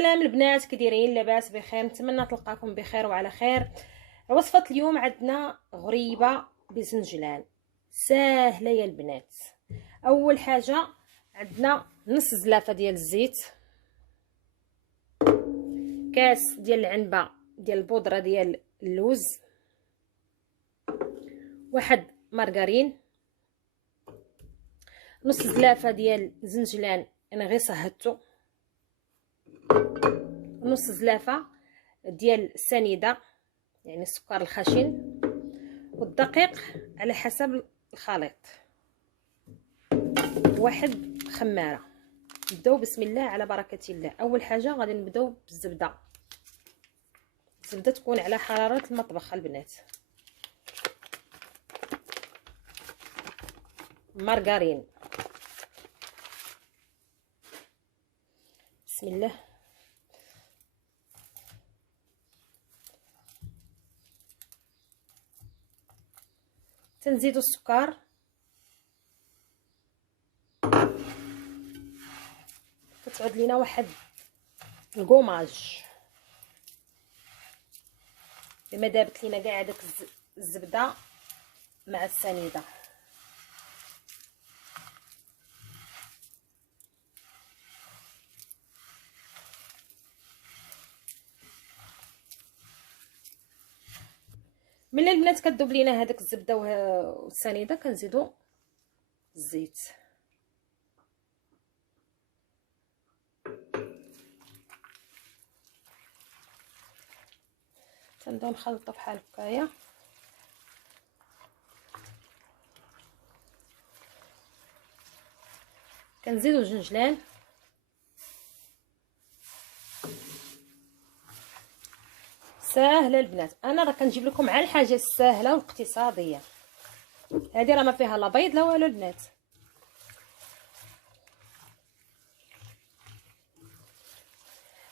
سلام البنات، كي دايرين؟ لاباس بخير؟ نتمنى تلقاكم بخير وعلى خير. وصفه اليوم عندنا غريبه بزنجلان، ساهله يا البنات. اول حاجه عندنا نص زلافه ديال الزيت، كاس ديال العنبه ديال البودره ديال اللوز، واحد مارغرين، نص زلافه ديال الزنجلان انا غير صهدته، نص زلافه ديال السنيده يعني السكر الخشن، والدقيق على حسب الخليط، واحد خماره. نبداو بسم الله على بركه الله. اول حاجه غادي نبداو بالزبده، الزبده تكون على حراره المطبخ البنات. مارغرين، بسم الله. تنزيدو السكر، كتعود لينا واحد الكوماج بما دابت لينا كاع داك الزبده مع السنيده. ملي البنات كتذوب لينا هذاك الزبده والسنيده كنزيدو الزيت، تنبداو نخلطو بحال هكايا. كنزيدو الجنجلان، ساهله البنات. انا راه كنجيب لكم على الحاجه الساهله والاقتصاديه، هذه راه ما فيها لا بيض لا والو البنات.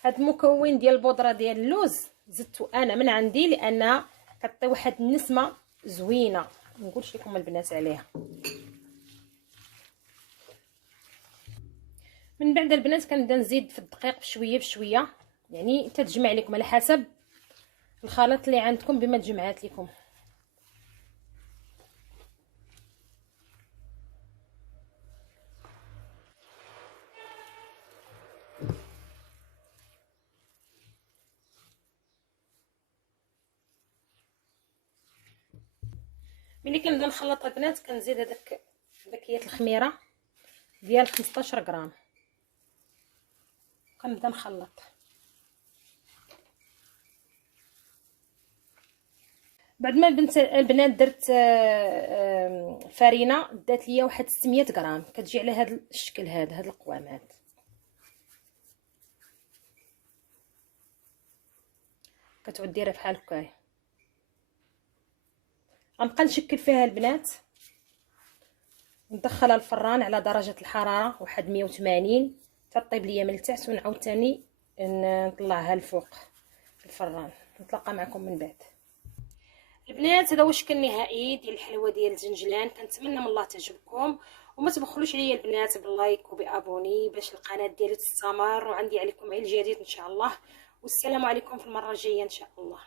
هاد المكون ديال البودره ديال اللوز زدتو انا من عندي لان كطي واحد النسمه زوينه، نقولش لكم البنات عليها. من بعد البنات كنبدا نزيد في الدقيق بشويه بشويه، يعني تتجمع لكم على حسب الخليط اللي عندكم بما تجمعات لكم. ملي كنبدا نخلط البنات كنزيد هذاك هي الخميره ديال 15 غرام، كنبدا نخلط. بعد ما البنات درت فرينه دات ليا واحد 600 غرام، كتجي على هذا الشكل هذا القوام هذا. كتعود دايره بحال هكايا. غنبقى نشكل فيها البنات، ندخلها الفران على درجه الحراره واحد 180 تطيب ليا من التحت، ونعاود ثاني نطلعها الفوق في الفران. نتلاقى معكم من بعد البنات. هذا هو الشكل النهائي ديال الحلوه ديال الزنجلان. كنتمنى من الله تعجبكم، وما تبخلوش عليا البنات باللايك وبابوني باش القناه ديالي تستمر، وعندي عليكم علم جديد ان شاء الله. والسلام عليكم في المره الجايه ان شاء الله.